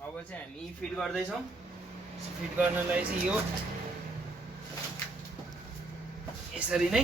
अब चाहिँ हामी फिट गर्दैछौँ। फिट गर्नलाई चाहिँ यो यसरी नै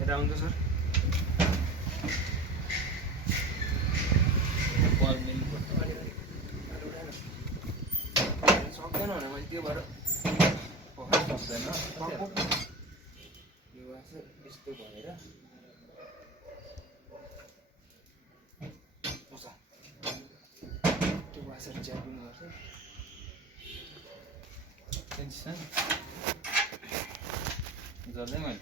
यता आउँछ सर। सक्दैन भने मैले त्यो भएर पकाउनु सक्दैन। यो चाहिँ यस्तो भएर त्यो वासर च्यापिङ गर्छ। गर्दै मैले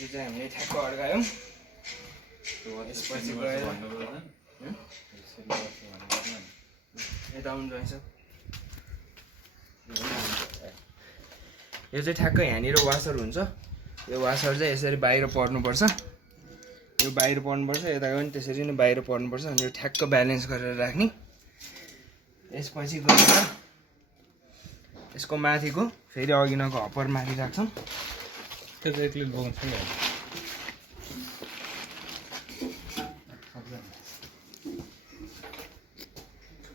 यो चाहिँ हामीले ठ्याक्क अड्कायौँ। यसपछि गएर यता आउनु रहेछ। यो चाहिँ ठ्याक्क यहाँनिर वासर हुन्छ। यो वासर चाहिँ यसरी बाहिर पर्नुपर्छ। यो बाहिर पर्नुपर्छ, यता पनि त्यसरी नै बाहिर पर्नुपर्छ। अनि यो ठ्याक्क ब्यालेन्स गरेर राख्ने। यसपछि गएर यसको माथिको फेरि अघिनको हप्पर माथि राख्छौँ।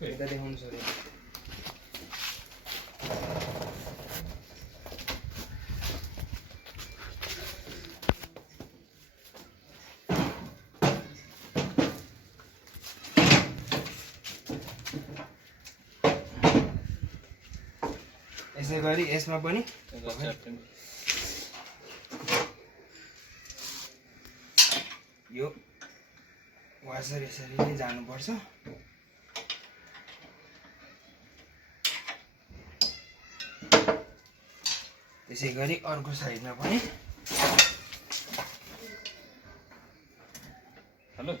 यता देखाउनु सक्दैन। यसै गरी यसमा पनि यो वासर यसरी नै जानुपर्छ। त्यसै गरी अर्को साइडमा पनि हेलो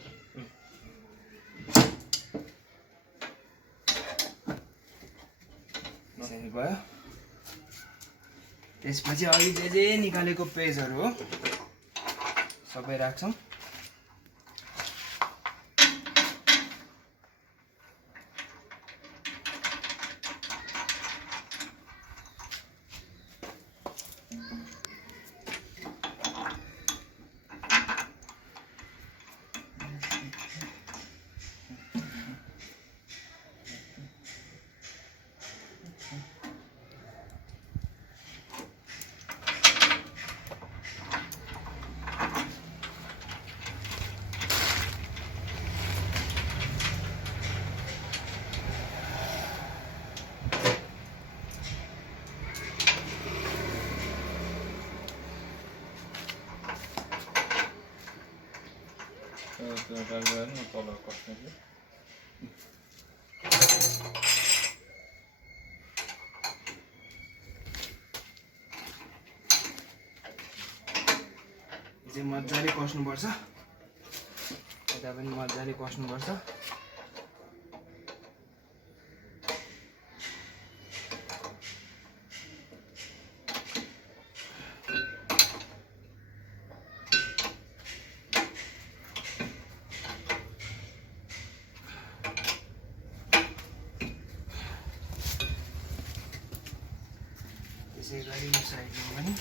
यसरी भयो। त्यसपछि अघि जे निकालेको पेजहरू हो सबै राख्छौँ। तल कस्ने चाहिँ मजाले कस्नुपर्छ। यता पनि मजाले कस्नुपर्छ। त्यसै गरी यो साइडमा पनि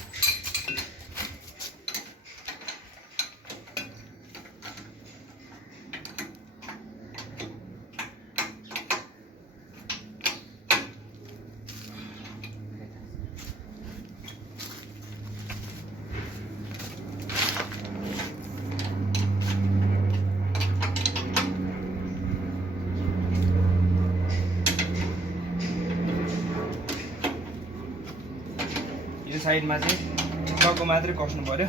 यो साइडमा चाहिँ टक्क मात्रै कस्नु पर्यो,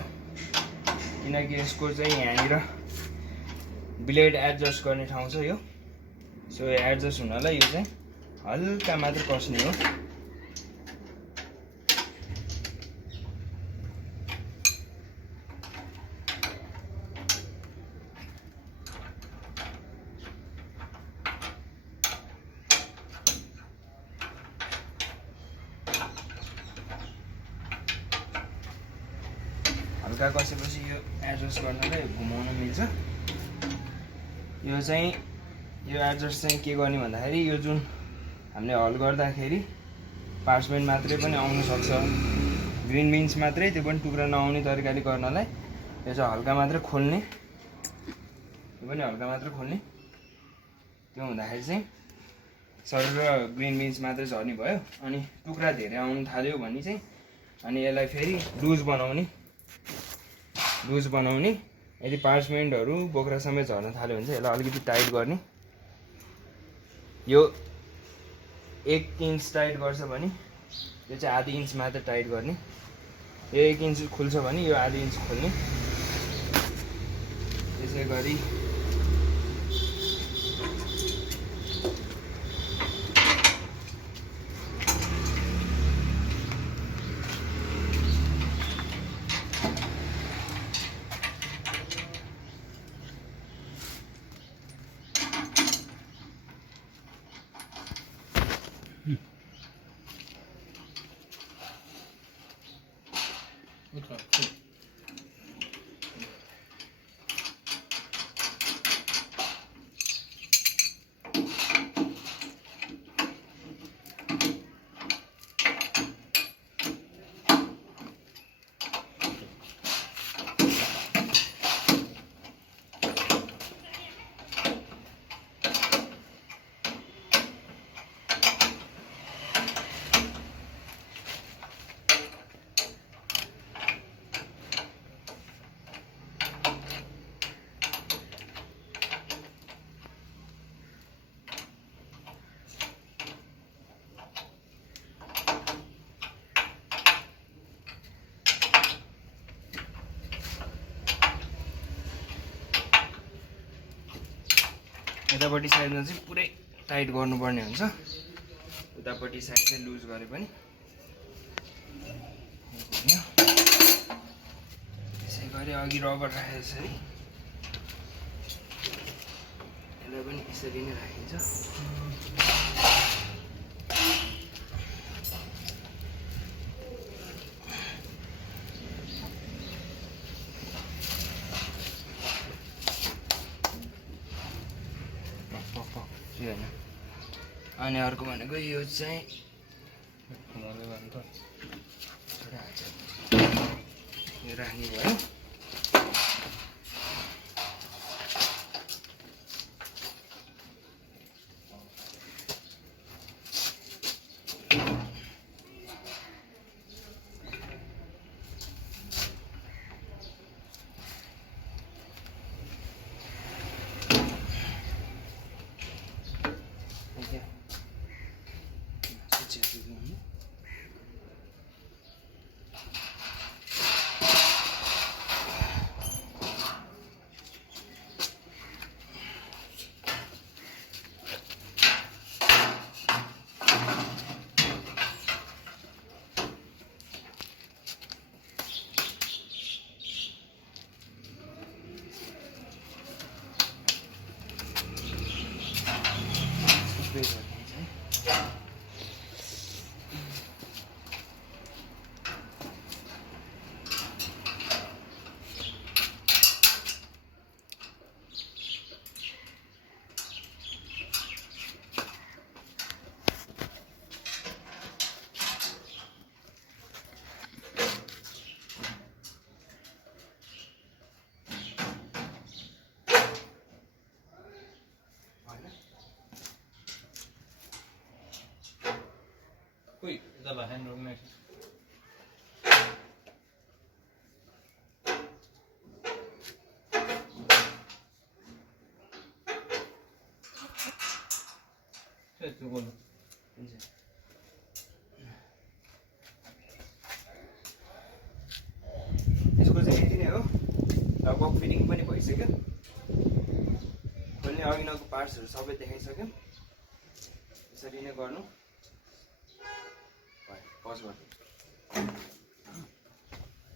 किनकि यसको चाहिँ यहाँनिर ब्लेड एडजस्ट गर्ने ठाउँ छ यो। सो एडजस्ट हुनलाई यो चाहिँ हल्का मात्र कस्ने हो। हल्का कसेपछि यो एडजस्ट गर्नलाई घुमाउन मिल्छ। यो एडजस्ट चाहिँ के गर्ने भन्दाखेरि यो जुन हामीले हल गर्दाखेरि पार्चमेन्ट मात्रै पनि आउन सक्छ, ग्रिन बिन्स मात्रै, त्यो पनि टुक्रा नआउने तरिकाले गर्नलाई यो चाहिँ हल्का मात्र खोल्ने, यो पनि हल्का मात्र खोल्ने। त्यो हुँदाखेरि चाहिँ सर र ग्रिन बिन्स मात्रै झर्ने भयो। अनि टुक्रा धेरै आउनु थाल्यो भने चाहिँ अनि यसलाई फेरि लुज बनाउने। यदि पार्चमेन्टहरू बोक्रा समेत झर्न थाल्यो भने चाहिँ यसलाई अलिकति टाइट गर्ने। यो 1 इन्च टाइट गर्छ भने यो चाहिँ आधी इन्च मात्र टाइट गर्ने। यो 1 इन्च खुल्छ भने यो आधी इन्च खोल्ने। त्यसै गरी यतापट्टि साइडमा चाहिँ पुरै टाइट गर्नुपर्ने हुन्छ, उतापट्टि साइड चाहिँ लुज गरे पनि। त्यसै गरी अघि रबर राखे जसरी यसलाई पनि यसरी नै राखिन्छ। अनि अर्को भनेको यो चाहिँ यो राख्ने भयो। Ui, ra là hand room này. Thế chú còn यसको चाहिँ यति नै हो। लगभग फिटिङ पनि भइसक्यो। खोल्ने अघिनको पार्ट्सहरू सबै देखाइसक्यो। यसरी नै गर्नु। पज गर्नु।